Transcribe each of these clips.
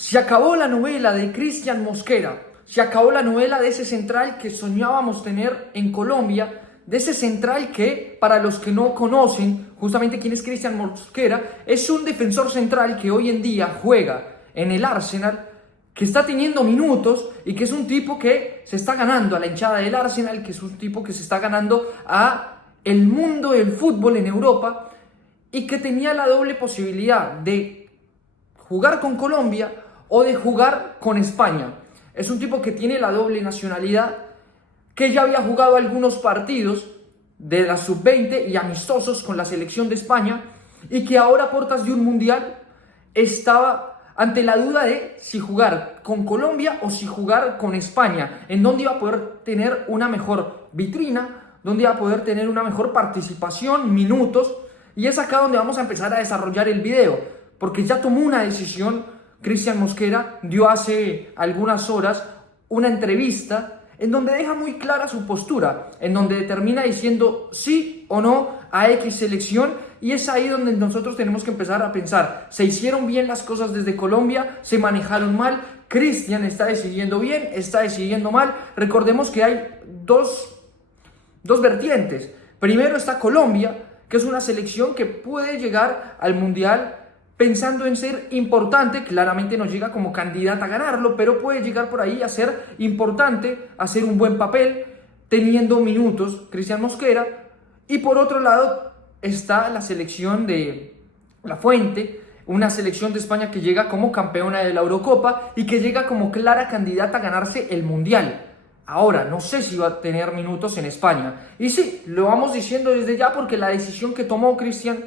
Se acabó la novela de Cristian Mosquera, se acabó la novela de ese central que soñábamos tener en Colombia, de ese central que, para los que no conocen justamente quién es Cristian Mosquera, es un defensor central que hoy en día juega en el Arsenal, que está teniendo minutos y que es un tipo que se está ganando a la hinchada del Arsenal, que es un tipo que se está ganando a el mundo del fútbol en Europa y que tenía la doble posibilidad de jugar con Colombia o de jugar con España. Es un tipo que tiene la doble nacionalidad, que ya había jugado algunos partidos de la sub-20 y amistosos con la selección de España y que ahora a puertas de un mundial estaba ante la duda de si jugar con Colombia o si jugar con España, en donde iba a poder tener una mejor vitrina, donde iba a poder tener una mejor participación, minutos, y es acá donde vamos a empezar a desarrollar el video, porque ya tomó una decisión. Cristian Mosquera dio hace algunas horas una entrevista en donde deja muy clara su postura, en donde termina diciendo sí o no a X selección, y es ahí donde nosotros tenemos que empezar a pensar, ¿se hicieron bien las cosas desde Colombia? ¿Se manejaron mal? ¿Cristian está decidiendo bien? ¿Está decidiendo mal? Recordemos que hay dos vertientes. Primero está Colombia, que es una selección que puede llegar al Mundial pensando en ser importante. Claramente no llega como candidata a ganarlo, pero puede llegar por ahí a ser importante, a hacer un buen papel, teniendo minutos Cristian Mosquera. Y por otro lado está la selección de La Fuente, una selección de España que llega como campeona de la Eurocopa y que llega como clara candidata a ganarse el Mundial. Ahora, no sé si va a tener minutos en España. Y sí, lo vamos diciendo desde ya porque la decisión que tomó Cristian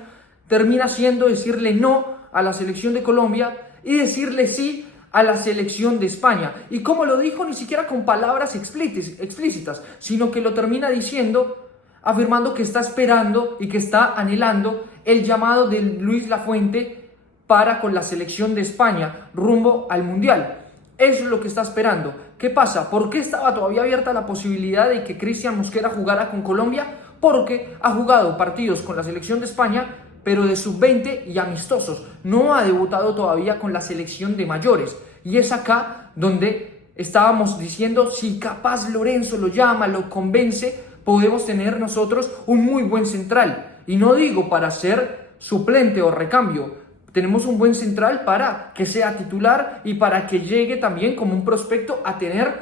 termina siendo decirle no a la selección de Colombia y decirle sí a la selección de España. Y como lo dijo, ni siquiera con palabras explícitas, sino que lo termina diciendo, afirmando que está esperando y que está anhelando el llamado de Luis Lafuente para con la selección de España rumbo al Mundial. Eso es lo que está esperando. ¿Qué pasa? ¿Por qué estaba todavía abierta la posibilidad de que Cristian Mosquera jugara con Colombia? Porque ha jugado partidos con la selección de España, pero de sub-20 y amistosos. No ha debutado todavía con la selección de mayores. Y es acá donde estábamos diciendo, si capaz Lorenzo lo llama, lo convence, podemos tener nosotros un muy buen central. Y no digo para ser suplente o recambio. Tenemos un buen central para que sea titular y para que llegue también como un prospecto a tener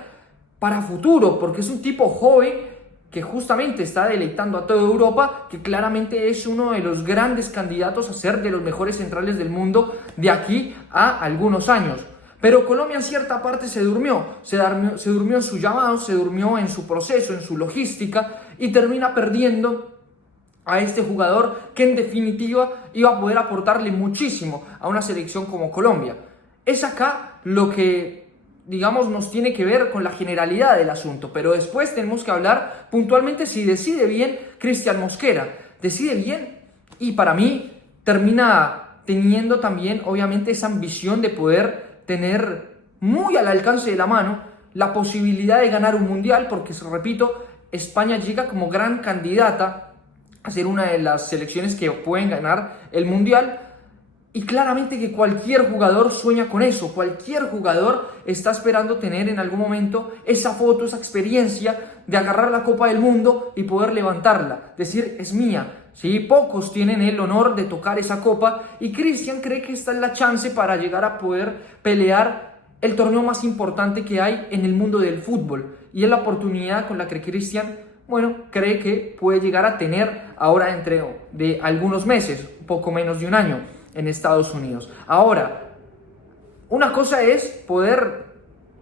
para futuro, porque es un tipo joven que justamente está deleitando a toda Europa, que claramente es uno de los grandes candidatos a ser de los mejores centrales del mundo de aquí a algunos años. Pero Colombia en cierta parte se durmió en su llamado, se durmió en su proceso, en su logística, y termina perdiendo a este jugador que en definitiva iba a poder aportarle muchísimo a una selección como Colombia. Es acá lo que, digamos, nos tiene que ver con la generalidad del asunto, pero después tenemos que hablar puntualmente si decide bien Cristian Mosquera. Decide bien y para mí termina teniendo también obviamente esa ambición de poder tener muy al alcance de la mano la posibilidad de ganar un mundial, porque, repito, España llega como gran candidata a ser una de las selecciones que pueden ganar el mundial. Y claramente que cualquier jugador sueña con eso, cualquier jugador está esperando tener en algún momento esa foto, esa experiencia de agarrar la Copa del Mundo y poder levantarla, decir, es mía. Sí, pocos tienen el honor de tocar esa copa y Cristian cree que esta es la chance para llegar a poder pelear el torneo más importante que hay en el mundo del fútbol, y es la oportunidad con la que Cristian, cree que puede llegar a tener ahora dentro de algunos meses, un poco menos de un año, en Estados Unidos. Ahora, una cosa es poder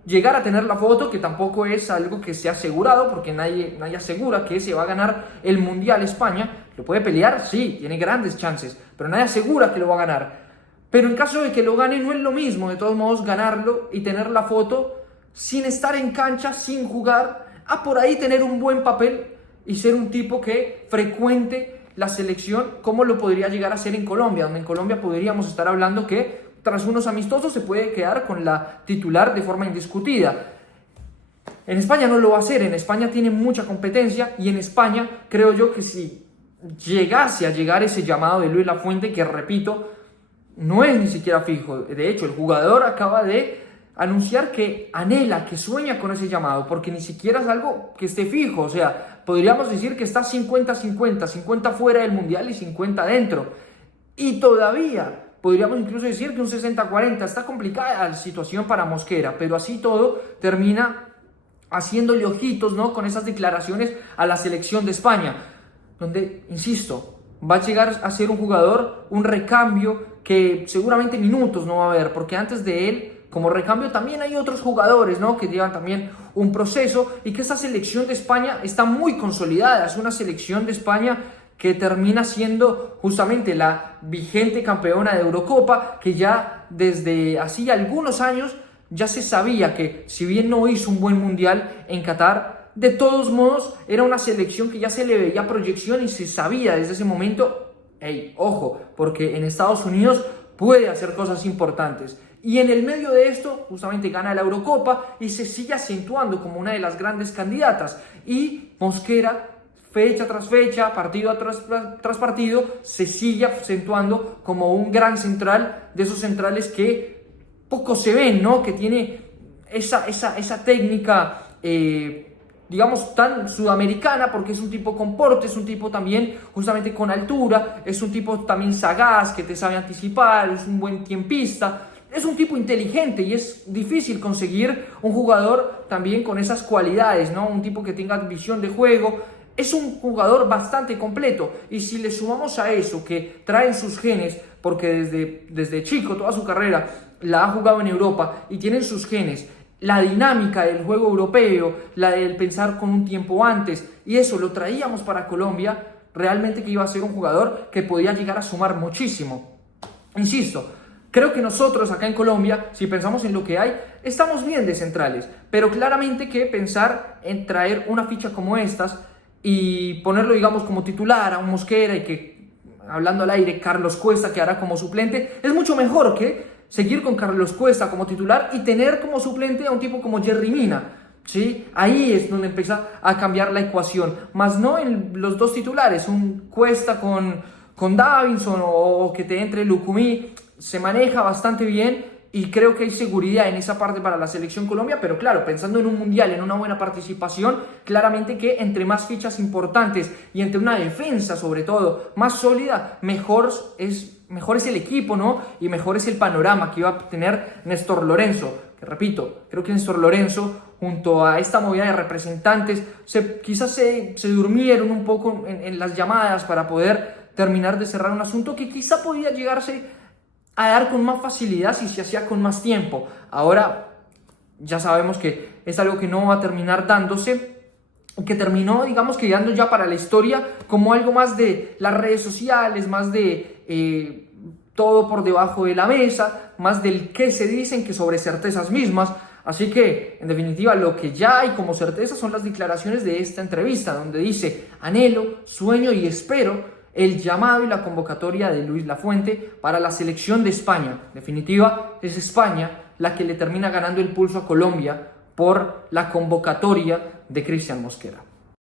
llegar a tener la foto, que tampoco es algo que se ha asegurado, porque nadie asegura que se va a ganar el Mundial España. Lo puede pelear, sí, tiene grandes chances, pero nadie asegura que lo va a ganar. Pero en caso de que lo gane, no es lo mismo, de todos modos, ganarlo y tener la foto sin estar en cancha, sin jugar, a por ahí tener un buen papel y ser un tipo que frecuente la selección, como lo podría llegar a ser en Colombia, donde en Colombia podríamos estar hablando que tras unos amistosos se puede quedar con la titular de forma indiscutida. En España no lo va a hacer, en España tiene mucha competencia y en España creo yo que si llegase a llegar ese llamado de Luis Lafuente, que repito, no es ni siquiera fijo. De hecho, el jugador acaba de anunciar que anhela, que sueña con ese llamado, porque ni siquiera es algo que esté fijo. O sea, podríamos decir que está 50-50, 50 fuera del Mundial y 50 dentro. Y todavía podríamos incluso decir que un 60-40. Está complicada la situación para Mosquera, pero así todo termina haciéndole ojitos, ¿no?, con esas declaraciones a la selección de España, donde, insisto, va a llegar a ser un jugador, un recambio que seguramente minutos no va a haber, porque antes de él, como recambio, también hay otros jugadores, ¿no?, que llevan también un proceso, y que esa selección de España está muy consolidada. Es una selección de España que termina siendo justamente la vigente campeona de Eurocopa, que ya desde hace algunos años ya se sabía que, si bien no hizo un buen mundial en Qatar, de todos modos era una selección que ya se le veía proyección y se sabía desde ese momento, hey, ojo, porque en Estados Unidos puede hacer cosas importantes. Y en el medio de esto, justamente gana la Eurocopa y se sigue acentuando como una de las grandes candidatas. Y Mosquera, fecha tras fecha, partido tras partido, se sigue acentuando como un gran central, de esos centrales que poco se ven, ¿no?, que tiene esa técnica, digamos, tan sudamericana, porque es un tipo con porte, es un tipo también justamente con altura, es un tipo también sagaz, que te sabe anticipar, es un buen tiempista, es un tipo inteligente, y es difícil conseguir un jugador también con esas cualidades, ¿no?, un tipo que tenga visión de juego. Es un jugador bastante completo, y si le sumamos a eso que traen sus genes, porque desde chico, toda su carrera la ha jugado en Europa y tienen sus genes, la dinámica del juego europeo, la del pensar con un tiempo antes, y eso lo traíamos para Colombia, realmente que iba a ser un jugador que podía llegar a sumar muchísimo. Insisto, creo que nosotros acá en Colombia, si pensamos en lo que hay, estamos bien de centrales, pero claramente que pensar en traer una ficha como estas y ponerlo, digamos, como titular a un Mosquera, y que, hablando al aire, Carlos Cuesta quedará como suplente, es mucho mejor que seguir con Carlos Cuesta como titular y tener como suplente a un tipo como Yerry Mina, ¿sí? Ahí es donde empieza a cambiar la ecuación, más no en los dos titulares, un Cuesta con Davinson, o que te entre Lucumí. Se maneja bastante bien y creo que hay seguridad en esa parte para la selección Colombia, pero claro, pensando en un mundial, en una buena participación, claramente que entre más fichas importantes y entre una defensa, sobre todo, más sólida, mejor es el equipo, ¿no? Y mejor es el panorama que iba a tener Néstor Lorenzo, que repito, creo que Néstor Lorenzo, junto a esta movida de representantes, quizás se durmieron un poco en las llamadas para poder terminar de cerrar un asunto que quizá podía llegarse a dar con más facilidad si se hacía con más tiempo. Ahora ya sabemos que es algo que no va a terminar dándose, que terminó, digamos, quedando ya para la historia como algo más de las redes sociales, más de todo por debajo de la mesa, más del qué se dicen que sobre certezas mismas. Así que, en definitiva, lo que ya hay como certeza son las declaraciones de esta entrevista, donde dice: anhelo, sueño y espero el llamado y la convocatoria de Luis Lafuente para la selección de España. En definitiva, es España la que le termina ganando el pulso a Colombia por la convocatoria de Cristian Mosquera.